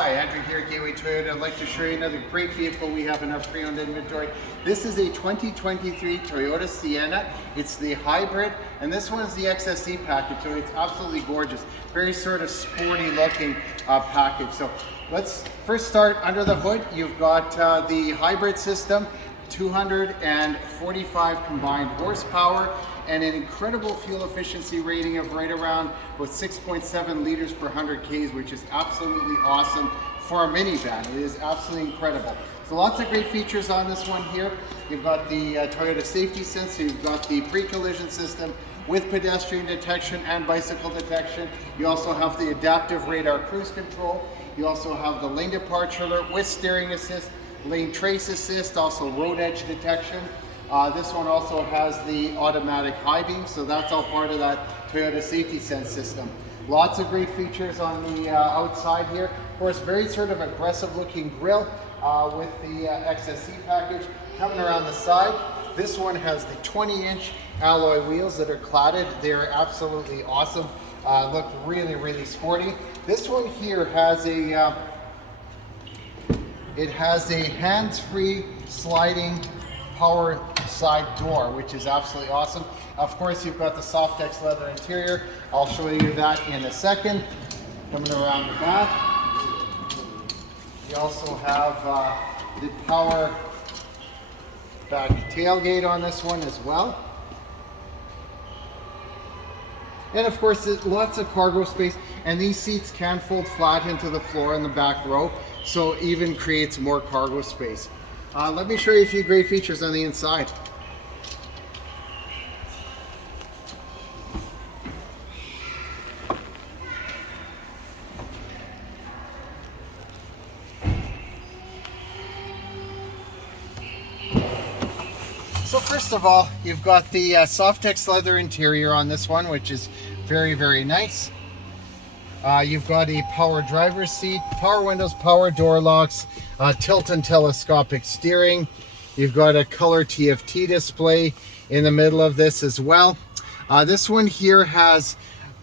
Hi, Andrew here at Gateway Toyota. I'd like to show you another great vehicle we have in our pre-owned inventory. This is a 2023 Toyota Sienna. It's the hybrid, and this one is the XSE package, so it's absolutely gorgeous. Very sort of sporty looking package. So let's first start under the hood. You've got the hybrid system, 245 combined horsepower, and an incredible fuel efficiency rating of right around with 6.7 liters per 100 Ks, which is absolutely awesome for a minivan. It is absolutely incredible. So lots of great features on this one here. You've got the Toyota safety sensor, you've got the pre-collision system with pedestrian detection and bicycle detection. You also have the adaptive radar cruise control. You also have the lane departure alert with steering assist, lane trace assist, also road edge detection. This one also has the automatic high beam, so that's all part of that Toyota Safety Sense system. Lots of great features on the outside here. Of course, very sort of aggressive looking grille with the XSE package. Coming around the side, this one has the 20-inch alloy wheels that are cladded. They're absolutely awesome. Look really, really sporty. This one here has a hands-free sliding power side door, which is absolutely awesome. Of course, you've got the Softex leather interior. I'll show you that in a second. Coming around the back, you also have the power back tailgate on this one as well. And of course, there's lots of cargo space, and these seats can fold flat into the floor in the back row, so it even creates more cargo space. Let me show you a few great features on the inside. So first of all, you've got the Softex leather interior on this one, which is very, very nice. You've got a power driver's seat, power windows, power door locks, tilt and telescopic steering. You've got a color TFT display in the middle of this as well. This one here has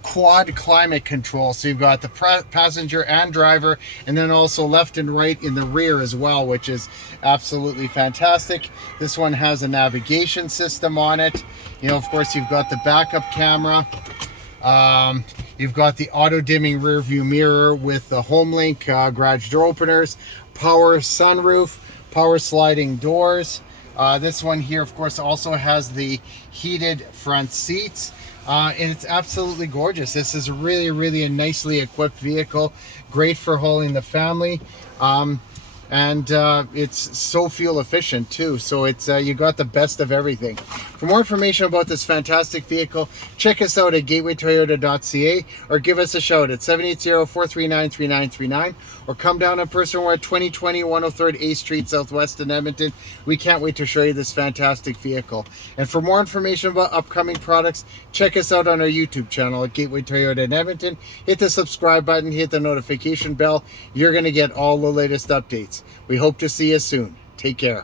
quad climate control, so you've got the passenger and driver, and then also left and right in the rear as well, which is absolutely fantastic. This one has a navigation system on it. You know, of course, you've got the backup camera. You've got the auto dimming rear view mirror with the HomeLink garage door openers, power sunroof, power sliding doors. This one here, of course, also has the heated front seats. And it's absolutely gorgeous. This is really a nicely equipped vehicle, great for hauling the family. And it's so fuel efficient too, so it's you got the best of everything. For more information about this fantastic vehicle, check us out at gatewaytoyota.ca or give us a shout at 780-439-3939, or come down in person. We're at 2020 103rd A Street Southwest in Edmonton. We can't wait to show you this fantastic vehicle. And for more information about upcoming products, check us out on our YouTube channel at Gateway Toyota in Edmonton. Hit the subscribe button, hit the notification bell. You're going to get all the latest updates. We hope to see you soon. Take care.